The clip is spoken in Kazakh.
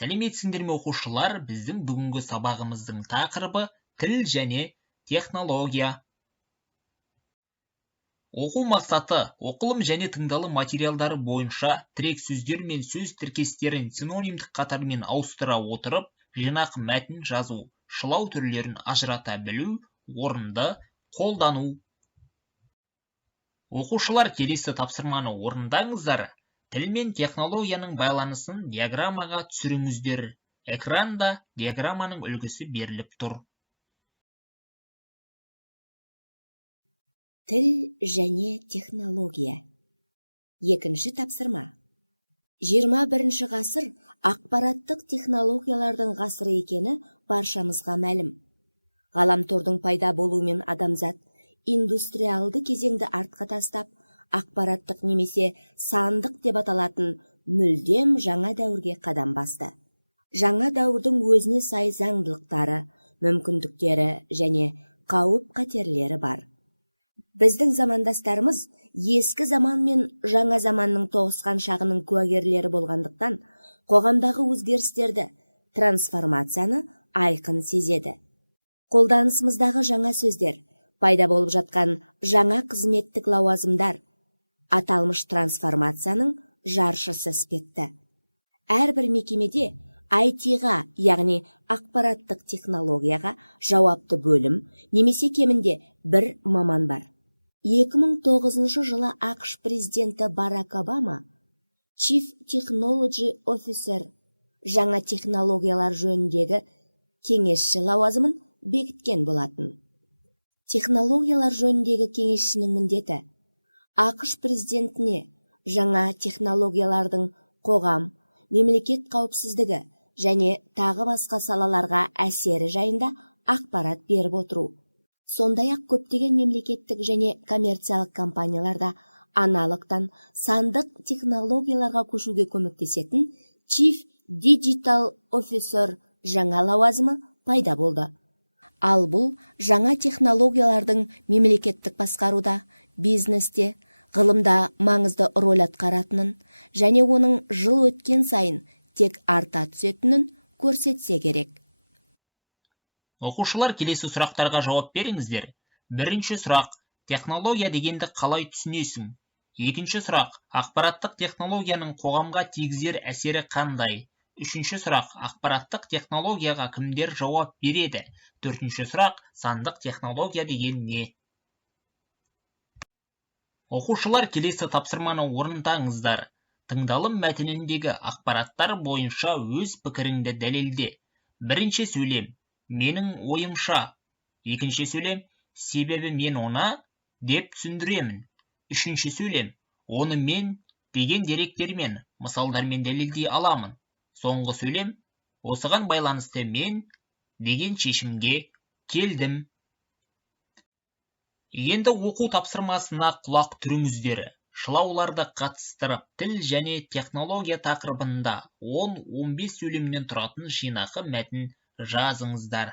Сәлеметсіңдер ме оқушылар, біздің бүгінгі сабағымыздың тақырыбы тіл және технология. Оқу мақсаты оқылым және тыңдалым материалдары бойынша тірек сөздер мен сөз тіркестерін синонимдік қатармен ауыстыра отырып, жинақ мәтін жазу, шылау түрлерін ажырата білу, орынды қолдану. Оқушылар, келесі тапсырманы орындаңыздар. Тіл мен технологияның байланысын диаграммаға түсіріңіздер. Экранда диаграмманың үлгісі беріліп тұр. Тіл және технология. Екінші тапсырма. 21 ғасыр ақпараттық технологиялардың ғасыры екені баршамызға мәлім. Ғаламтордың пайда болуымен адамзат индустриалды кезеңді артқа тастап, ақпараттық немесе сандық деп аталатын мүлдем жаңа дәуірге қадам басты. Жаңа дәуірдің өзіне сай заңдылықтары, мүмкіндіктері және қауіп-қатерлері бар. Біздің замандастарымыз ескі заман мен жаңа заманның тоғысқан шағының куәгерлері болғандықтан, қоғамдағы өзгерістерді, трансформацияны айқын сезеді. Қолданысымыздағы жаңа сөздер, пайда болып жатқан жаңа қызметтік лауазымдар, аталмыш трансформацияның жаршысы іспетті. Әрбір мекемеде IT-ға, яғни ақпараттық технологияға жауапты бөлім, немесе кемінде бір маман бар. 2009 жылы ақш президенті Барак Обама Chief Technology Officer, жаңа технологиялар жөніндегі кеңесші лауазымын бекіткен болатын. Технологиялар жөніндегі кеңесшінің міндеті ақш президентіне жаңа технологиялардың қоғам, мемлекет қауіпсіздігі және тағы басқа салаларға әсері жайында ақпарат беріп отыру. Сондай-ақ көптеген мемлекеттік және коммерциялық компанияларда аналогтан сандық технологияларға көшуге көмектесетін Chief Digital Officer жаңа лауазымы пайда болды. Ал бұл жаңа технологиялардың мемлекеттік басқаруда, бизнесте, ғылымда маңызды роль атқаратынын және оның жыл өткен сайын тек арта түсетінін көрсетсе керек. Оқушылар, келесі сұрақтарға жауап беріңіздер. Бірінші сұрақ: технология дегенді қалай түсінесің? Екінші сұрақ: ақпараттық технологияның қоғамға тигізер әсері қандай? Үшінші сұрақ: ақпараттық технологияға кімдер жауап береді? Төртінші сұрақ: сандық технология деген не? Оқушылар, келесі тапсырманы орындаңыздар. Тыңдалым мәтініндегі ақпараттар бойынша өз пікіріңді дәлелде. Бірінші сөйлем: менің ойымша. Екінші сөйлем: себебі мен оны деп түсіндіремін. Үшінші сөйлем: оны мен деген деректермен, мысалдармен дәлелдей аламын. Соңғы сөйлем: осыған байланысты мен деген шешімге келдім. Енді оқу тапсырмасына құлақ түріңіздер. Шылауларды қатыстырып, тіл және технология тақырыбында 10-15 сөйлемнен тұратын жинақы мәтін жазыңыздар.